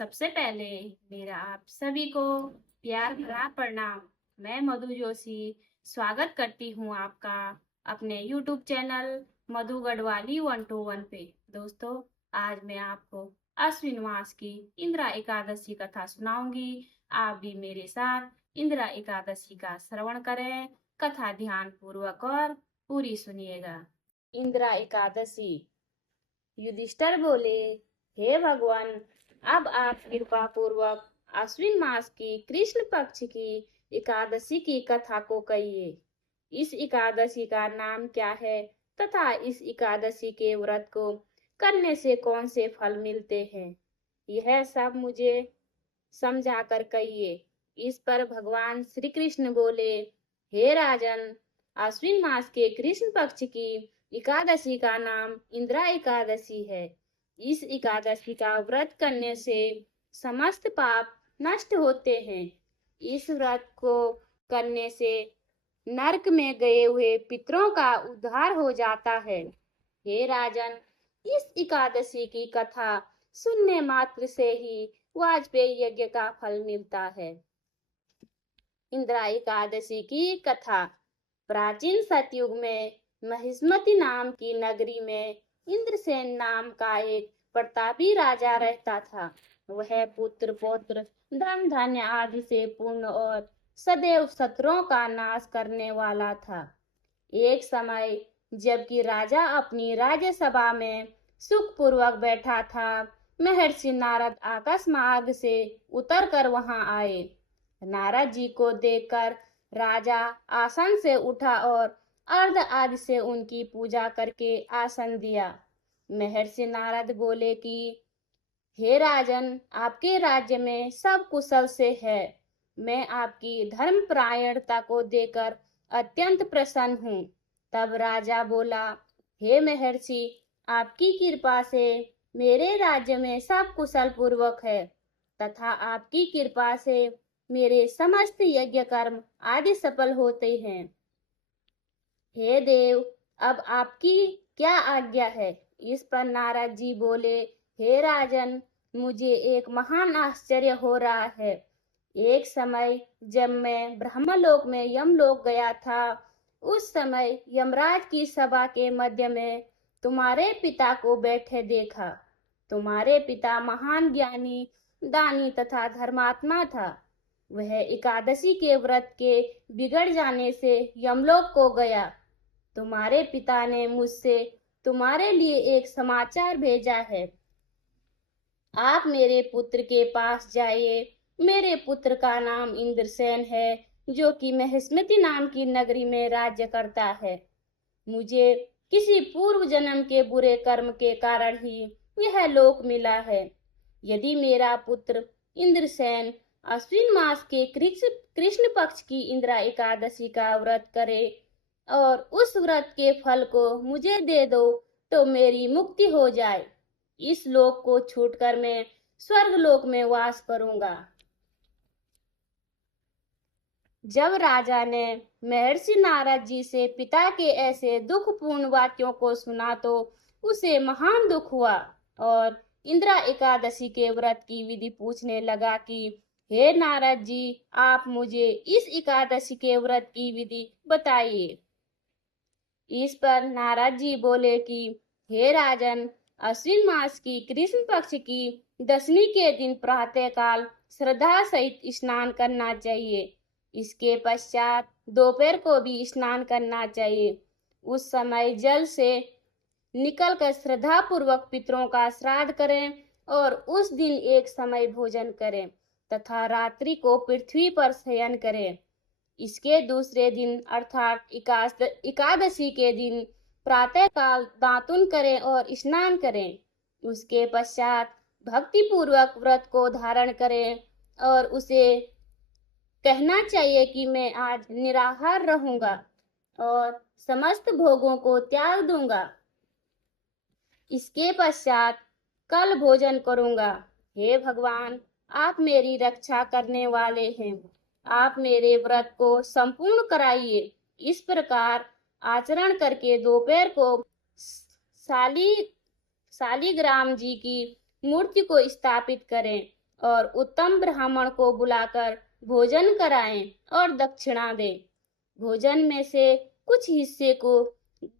सबसे पहले मेरा आप सभी को प्यार भरा प्रणाम। मैं मधु जोशी स्वागत करती हूँ आपका अपने YouTube चैनल मधु गढ़वाली 121 पे। दोस्तों, आज मैं आपको अश्विन मास की इंदिरा एकादशी कथा सुनाऊंगी। आप भी मेरे साथ इंदिरा एकादशी का श्रवण करें। कथा ध्यान पूर्वक और पूरी सुनिएगा। इंदिरा एकादशी। युधिष्ठिर बोले, हे भगवान, अब आप कृपा पूर्वक आश्विन मास की कृष्ण पक्ष की एकादशी की कथा को कहिए। इस एकादशी का नाम क्या है तथा इस एकादशी के व्रत को करने से कौन से फल मिलते हैं, यह सब मुझे समझा कर कहिए। इस पर भगवान श्री कृष्ण बोले, हे राजन, आश्विन मास के कृष्ण पक्ष की एकादशी का नाम इंदिरा एकादशी है। इस एकादशी का व्रत करने से समस्त पाप नष्ट होते हैं। इस व्रत को करने से नरक में गए हुए पितरों का उद्धार हो जाता है। हे राजन, इस एकादशी की कथा सुनने मात्र से ही वाजपेयी यज्ञ का फल मिलता है। इंदिरा एकादशी की कथा। प्राचीन सतयुग में महिष्मति नाम की नगरी में इंद्रसेन नाम का एक प्रतापी राजा रहता था। वह पुत्र पौत्र धन धान्य आदि से पूर्ण और सदैव शत्रुओं का नाश करने वाला था। एक समय जबकि राजा अपनी राज्यसभा में सुख पूर्वक बैठा था, महर्षि नारद आकाश मार्ग से उतरकर वहां आए। नारद जी को देखकर राजा आसन से उठा और अर्घ आदि से उनकी पूजा करके आसन दिया। महर्षि नारद बोले कि हे राजन, आपके राज्य में सब कुशल से है। मैं आपकी धर्मपरायणता को देखकर अत्यंत प्रसन्न हूँ। तब राजा बोला, हे महर्षि, आपकी कृपा से मेरे राज्य में सब कुशल पूर्वक है तथा आपकी कृपा से मेरे समस्त यज्ञ कर्म आदि सफल होते हैं। हे देव, अब आपकी क्या आज्ञा है? इस पर नारद जी बोले, हे राजन, मुझे एक महान आश्चर्य हो रहा है। एक समय जब मैं ब्रह्मलोक में यमलोक गया था, उस समय यमराज की सभा के मध्य में तुम्हारे पिता को बैठे देखा। तुम्हारे पिता महान ज्ञानी, दानी तथा धर्मात्मा था। वह एकादशी के व्रत के बिगड़ जाने से यमलोक को गया। तुम्हारे पिता ने मुझसे तुम्हारे लिए एक समाचार भेजा है। आप मेरे पुत्र के पास जाइए। मेरे पुत्र का नाम इंद्रसेन है, जो कि महिष्मति नाम की नगरी में राज्य करता है। मुझे किसी पूर्व जन्म के बुरे कर्म के कारण ही यह लोक मिला है। यदि मेरा पुत्र इंद्रसेन अश्विन मास के कृष्ण पक्ष की इंदिरा एकादशी का व्रत करे और उस व्रत के फल को मुझे दे दो तो मेरी मुक्ति हो जाए। इस लोक को छूटकर मैं स्वर्ग लोक में वास करूंगा। जब राजा ने महर्षि नारद जी से पिता के ऐसे दुखपूर्ण वाक्यों को सुना तो उसे महान दुख हुआ और इंदिरा एकादशी के व्रत की विधि पूछने लगा कि हे नारद जी, आप मुझे इस एकादशी के व्रत की विधि बताइए। इस पर नारद जी बोले कि हे राजन, अश्विन मास की कृष्ण पक्ष की दशमी के दिन प्रातः काल श्रद्धा सहित स्नान करना चाहिए। इसके पश्चात दोपहर को भी स्नान करना चाहिए। उस समय जल से निकलकर श्रद्धा पूर्वक पितरों का श्राद्ध करें और उस दिन एक समय भोजन करें तथा रात्रि को पृथ्वी पर शयन करें। इसके दूसरे दिन अर्थात एकादशी के दिन प्रातः काल दातुन करें और स्नान करें। उसके पश्चात भक्ति पूर्वक व्रत को धारण करें और उसे कहना चाहिए कि मैं आज निराहार रहूंगा और समस्त भोगों को त्याग दूंगा। इसके पश्चात कल भोजन करूंगा। हे भगवान, आप मेरी रक्षा करने वाले हैं। आप मेरे व्रत को संपूर्ण कराइए। इस प्रकार आचरण करके दोपहर को शालिग्राम जी की मूर्ति को स्थापित करें और उत्तम ब्राह्मण को बुलाकर भोजन कराएं और दक्षिणा दें। भोजन में से कुछ हिस्से को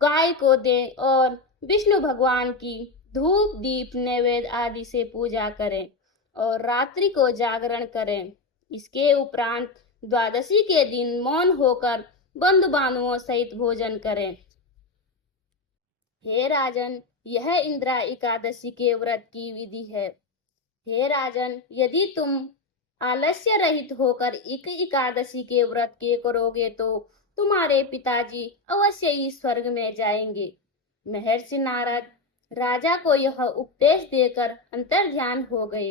गाय को दें और विष्णु भगवान की धूप दीप नैवेद्य आदि से पूजा करें और रात्रि को जागरण करें। इसके उपरांत द्वादशी के दिन मौन होकर बंधु बांधवों सहित भोजन करें। हे राजन, यह इंदिरा एकादशी के व्रत की विधि है। हे राजन, यदि तुम आलस्य रहित होकर एक एकादशी के व्रत के करोगे तो तुम्हारे पिताजी अवश्य ही स्वर्ग में जाएंगे। महर्षि नारद राजा को यह उपदेश देकर अंतर्ध्यान हो गए।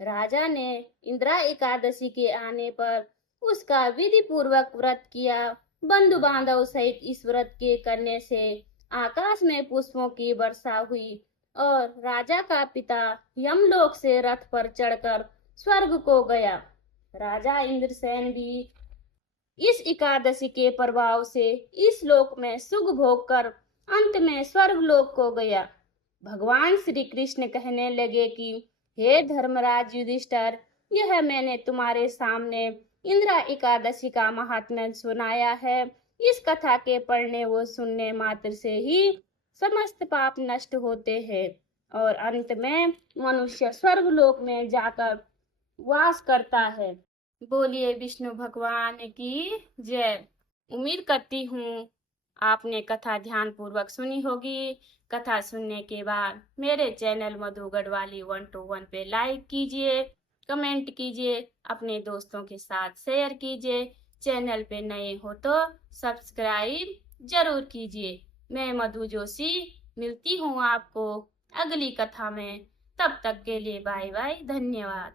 राजा ने इंदिरा एकादशी के आने पर उसका विधि पूर्वक व्रत किया। बंधु बांधव सहित इस व्रत के करने से आकाश में पुष्पों की वर्षा हुई और राजा का पिता यमलोक से रथ पर चढ़कर स्वर्ग को गया। राजा इंद्रसेन भी इस एकादशी के प्रभाव से इस लोक में सुख भोग कर अंत में स्वर्ग लोक को गया। भगवान श्री कृष्ण कहने लगे कि हे धर्मराज युधिष्ठिर, यह मैंने तुम्हारे सामने इंदिरा एकादशी का महात्म्य सुनाया है। इस कथा के पढ़ने व सुनने मात्र से ही समस्त पाप नष्ट होते हैं और अंत में मनुष्य स्वर्ग लोक में जाकर वास करता है। बोलिए विष्णु भगवान की जय। उम्मीद करती हूँ आपने कथा ध्यान पूर्वक सुनी होगी। कथा सुनने के बाद मेरे चैनल मधु गढ़वाली 121 पे लाइक कीजिए, कमेंट कीजिए, अपने दोस्तों के साथ शेयर कीजिए। चैनल पे नए हो तो सब्सक्राइब जरूर कीजिए। मैं मधु जोशी मिलती हूँ आपको अगली कथा में। तब तक के लिए बाय बाय, धन्यवाद।